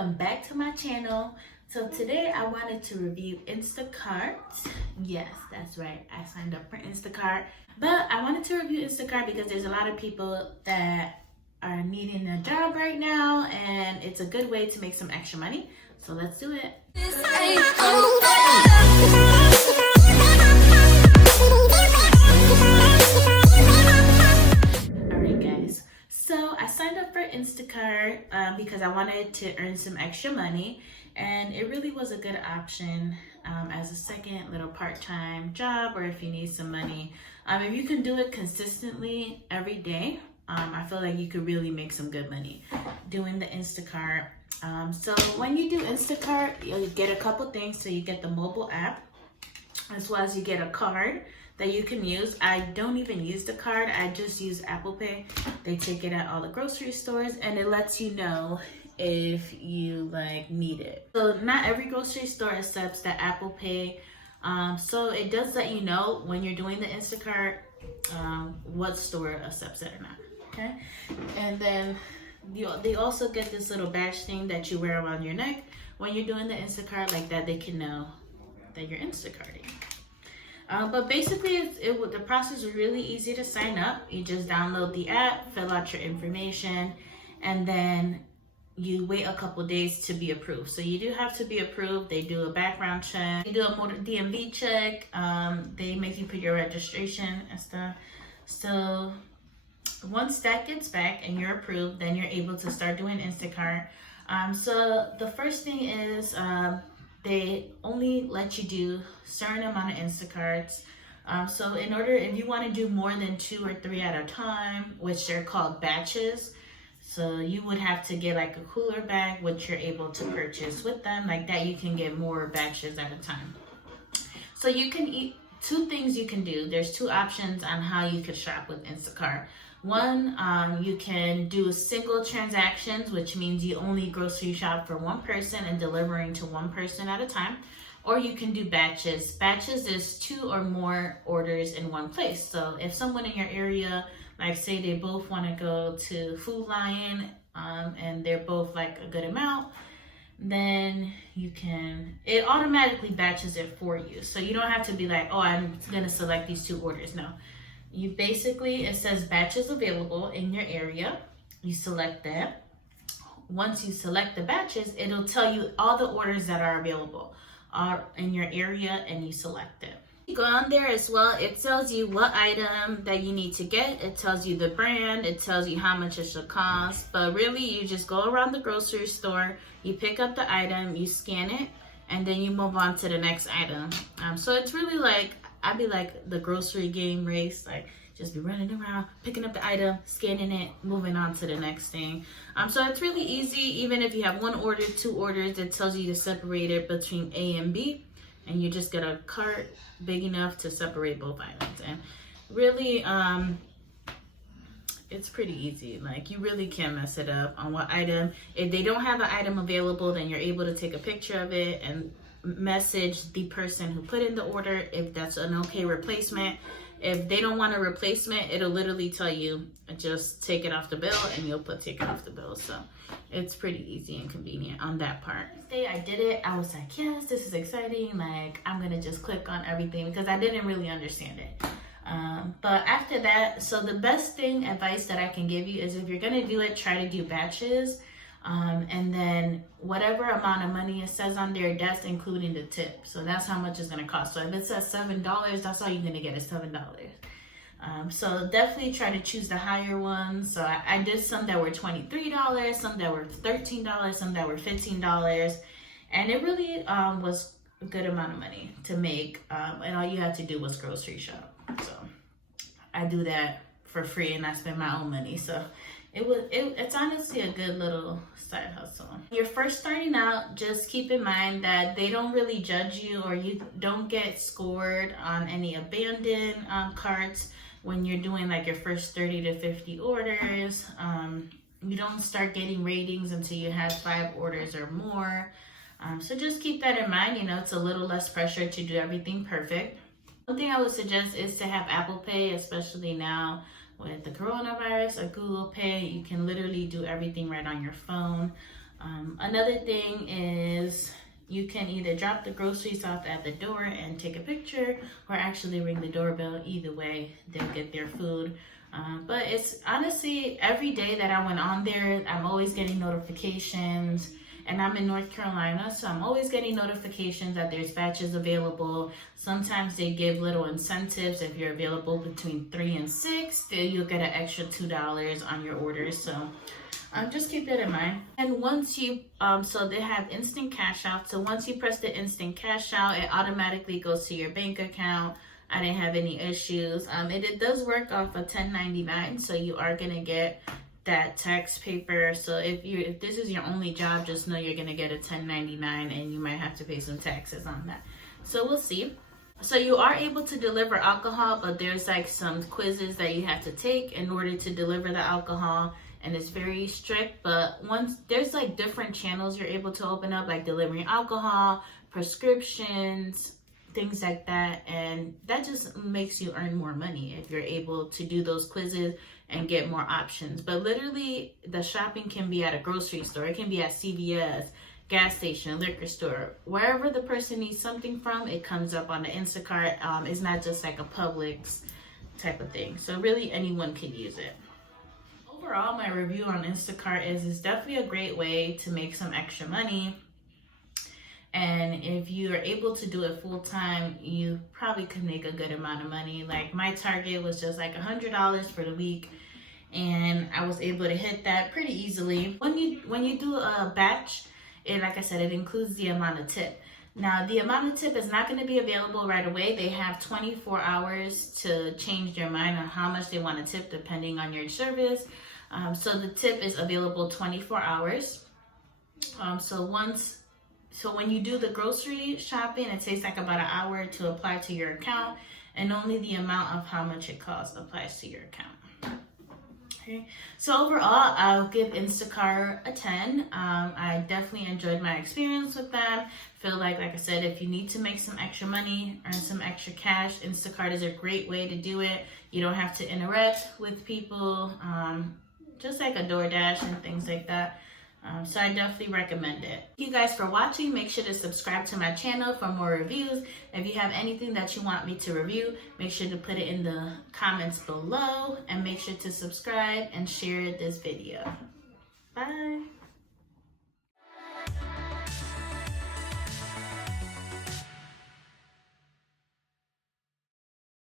welcome back to my channel. So today I wanted to review Instacart. Yes, that's right, I signed up for Instacart. But I wanted to review Instacart because there's a lot of people that are needing a job right now, and it's a good way to make some extra money. So let's do it. Alright guys, so I signed up for Instacart because I wanted to earn some extra money, and it really was a good option as a second little part-time job, or if you need some money. If you can do it consistently every day, I feel like you could really make some good money doing the Instacart. So when you do Instacart, you get a couple things. So you get the mobile app, as well as you get a card that you can use. I don't even use the card, I just use Apple Pay. They take it at all the grocery stores, and it lets you know if you need it. So not every grocery store accepts the Apple Pay. So it does let you know when you're doing the Instacart what store accepts it or not. Okay, and then they also get this little badge thing that you wear around your neck when you're doing the Instacart, like that they can know that you're Instacarting. But basically, the process is really easy to sign up. You just download the app, fill out your information, and then you wait a couple days to be approved. So you do have to be approved. They do a background check, you do a motor DMV check. They make you put your registration and stuff. So once that gets back and you're approved, then you're able to start doing Instacart. So the first thing is they only let you do a certain amount of Instacarts. So if you want to do more than 2 or 3 at a time, which they're called batches, so you would have to get like a cooler bag, which you're able to purchase with them. Like that, you can get more batches at a time. So you can eat 2 things you can do. There's 2 options on how you could shop with Instacart. One, you can do single transactions, which means you only grocery shop for one person and delivering to one person at a time. Or you can do batches. Batches is 2 or more orders in one place. So if someone in your area, like say they both want to go to Food Lion, and they're both like a good amount, then it automatically batches it for you. So you don't have to be like, oh, I'm going to select these 2 orders. No. You basically, it says batches available in your area. You select that. Once you select the batches, it'll tell you all the orders that are available are in your area, and you select it. You go on there as well, it tells you what item that you need to get. It tells you the brand, it tells you how much it should cost. But really, you just go around the grocery store, you pick up the item, you scan it, and then you move on to the next item. So it's really like, I'd be like the grocery game race, like just be running around, picking up the item, scanning it, moving on to the next thing. So it's really easy. Even if you have 1 order, 2 orders, it tells you to separate it between A and B, and you just get a cart big enough to separate both items. And really, it's pretty easy. Like, you really can't mess it up on what item. If they don't have an item available, then you're able to take a picture of it and message the person who put in the order if that's an okay replacement. If they don't want a replacement, it'll literally tell you just take it off the bill, and you'll take it off the bill. So it's pretty easy and convenient on that part. The day I did it, I was like, yes, this is exciting. Like, I'm gonna just click on everything because I didn't really understand it. But after that, so the best advice that I can give you is, if you're gonna do it, try to do batches. And then whatever amount of money it says on there, that's including the tip. So that's how much it's going to cost. So if it says $7, that's all you're going to get is $7. So definitely try to choose the higher ones. So I did some that were $23, some that were $13, some that were $15. And it really was a good amount of money to make. And all you had to do was grocery shop. So I do that for free, and I spend my own money. So it's honestly a good little side hustle. You're first starting out, just keep in mind that they don't really judge you, or you don't get scored on any abandoned carts when you're doing like your first 30 to 50 orders. You don't start getting ratings until you have 5 orders or more. So just keep that in mind. It's a little less pressure to do everything perfect. One thing I would suggest is to have Apple Pay, especially now with the coronavirus, or Google Pay. You can literally do everything right on your phone. Another thing is you can either drop the groceries off at the door and take a picture, or actually ring the doorbell. Either way, they'll get their food. But it's honestly, every day that I went on there, I'm always getting notifications. And I'm in North Carolina, so I'm always getting notifications that there's batches available. Sometimes they give little incentives. If you're available between 3 and 6, then you'll get an extra $2 on your orders. So just keep that in mind. And once you, so they have instant cash out. So once you press the instant cash out, it automatically goes to your bank account. I didn't have any issues. It does work off a 1099, so you are gonna get that tax paper. So if this is your only job, just know you're gonna get a 1099, and you might have to pay some taxes on that. So we'll see. So you are able to deliver alcohol, but there's like some quizzes that you have to take in order to deliver the alcohol, and it's very strict. But once there's like different channels you're able to open up, like delivering alcohol, prescriptions, things like that, and that just makes you earn more money if you're able to do those quizzes and get more options. But literally, the shopping can be at a grocery store, it can be at CVS, gas station, liquor store, wherever the person needs something from, it comes up on the Instacart. It's not just like a Publix type of thing, so really anyone can use it. Overall, my review on Instacart is it's definitely a great way to make some extra money. And if you are able to do it full time, you probably could make a good amount of money. Like my target was just like $100 for the week, and I was able to hit that pretty easily. When you do a batch, like I said, it includes the amount of tip. Now the amount of tip is not going to be available right away. They have 24 hours to change their mind on how much they want to tip depending on your service. So the tip is available 24 hours. So when you do the grocery shopping, it takes like about an hour to apply to your account, and only the amount of how much it costs applies to your account. Okay, so overall, I'll give Instacart a 10. I definitely enjoyed my experience with them. Feel like I said, if you need to make some extra money, earn some extra cash, Instacart is a great way to do it. You don't have to interact with people, just like a DoorDash and things like that. So I definitely recommend it. Thank you guys for watching. Make sure to subscribe to my channel for more reviews. If you have anything that you want me to review, make sure to put it in the comments below, and make sure to subscribe and share this video. Bye.